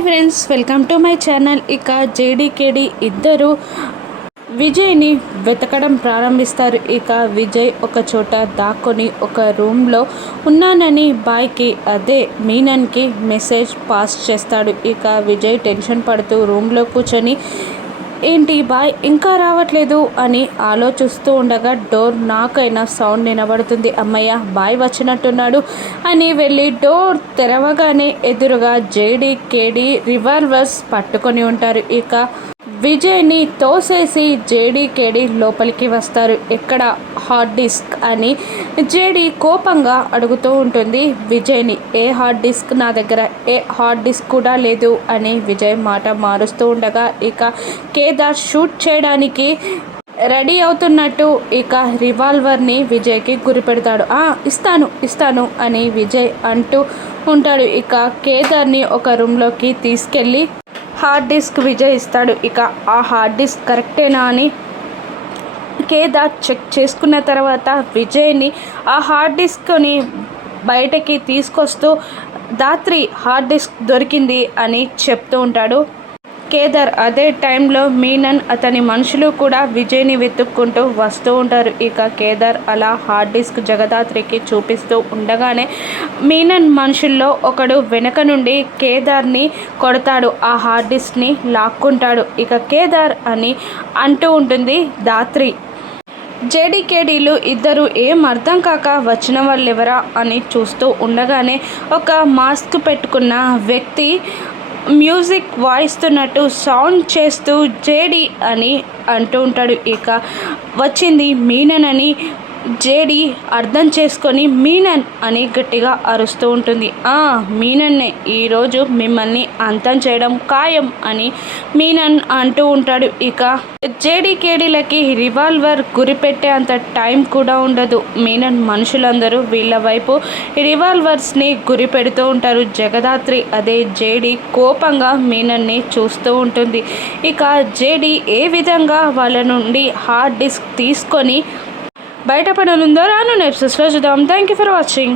Hi friends, welcome to my channel. ఇక జేడీకేడి ఇద్దరు విజయ్ని వెతకడం ప్రారంభిస్తారు. ఇక విజయ్ ఒక చోట దాక్కొని ఒక రూమ్లో ఉన్నానని బాయ్కి అదే మీనన్కి మెసేజ్ పాస్ చేస్తాడు. ఇక విజయ్ టెన్షన్ పడుతూ రూమ్లో కూర్చొని ఏంటి బాయ్ ఇంకా రావట్లేదు అని ఆలోచిస్తూ ఉండగా డోర్ నాక్ అయిన సౌండ్ వినబడుతుంది. అమ్మయ్య, బాయ్ వచ్చినట్టున్నాడు అని వెళ్ళి డోర్ తెరవగానే ఎదురుగా జేడీకేడి రివాల్వర్స్ పట్టుకొని ఉంటారు. ఇక విజయ్ని తోసేసి జేడీకేడి లోపలికి వస్తారు. ఎక్కడ హార్డ్ డిస్క్ అని జేడీ కోపంగా అడుగుతూ ఉంటుంది విజయ్ని. ఏ హార్డ్ డిస్క్? నా దగ్గర ఏ హార్డ్ డిస్క్ కూడా లేదు అని విజయ్ మాట మారుస్తూ ఉండగా ఇక కేదార్ షూట్ చేయడానికి రెడీ అవుతున్నట్టు ఇక రివాల్వర్ని విజయ్కి గురిపెడతాడు. ఇస్తాను అని విజయ్ అంటూ ఉంటాడు. ఇక కేదార్ని ఒక రూమ్లోకి తీసుకెళ్ళి హార్డ్ డిస్క్ విజయ్ ఇస్తాడు. ఇక ఆ హార్డ్ డిస్క్ కరెక్టేనా అని కేదార్ చెక్ చేసుకున్న తర్వాత విజయ్ని ఆ హార్డ్ డిస్క్ని బయటకి తీసుకొస్తూ దాత్రి హార్డ్ డిస్క్ దొరికింది అని చెప్తూ ఉంటాడు కేదార్. అదే టైంలో మీనన్ అతని మనుషులు కూడా విజయ్ని వెతుక్కుంటూ వస్తూ ఉంటారు. ఇక కేదార్ అలా హార్డ్ డిస్క్ జగదాత్రికి చూపిస్తూ ఉండగానే మీనన్ మనుషుల్లో ఒకడు వెనక నుండి కేదార్ని కొడతాడు. ఆ హార్డ్ డిస్క్ని లాక్కుంటాడు. ఇక కేదార్ అని అంటూ ఉంటుంది దాత్రి. జేడీకేడీలు ఇద్దరు ఏం అర్థం కాక వచ్చిన వాళ్ళెవరా అని చూస్తూ ఉండగానే ఒక మాస్క్ పెట్టుకున్న వ్యక్తి మ్యూజిక్ వాయిస్తున్నట్టు సౌండ్ చేస్తూ జేడీ అని అంటూ ఉంటాడు. ఇక వచ్చింది మీనన్ అని జేడీ అర్థం చేసుకొని మీనన్ అని గట్టిగా అరుస్తూ ఉంటుంది. మీనన్నే ఈరోజు మిమ్మల్ని అంతం చేయడం ఖాయం అని మీనన్ అంటూ ఉంటాడు. ఇక జేడీకేడీలకి రివాల్వర్ గురిపెట్టే అంత టైం కూడా ఉండదు. మీనన్ మనుషులందరూ వీళ్ళ వైపు రివాల్వర్స్ని గురి పెడుతూ ఉంటారు. జగదాత్రి అదే జేడీ కోపంగా మీనన్ని చూస్తూ ఉంటుంది. ఇక జేడీ ఏ విధంగా వాళ్ళ నుండి హార్డ్ డిస్క్ తీసుకొని బయటపడనుందో రాను ఎపిసోడ్స్లో చూద్దాం. Thank you for watching.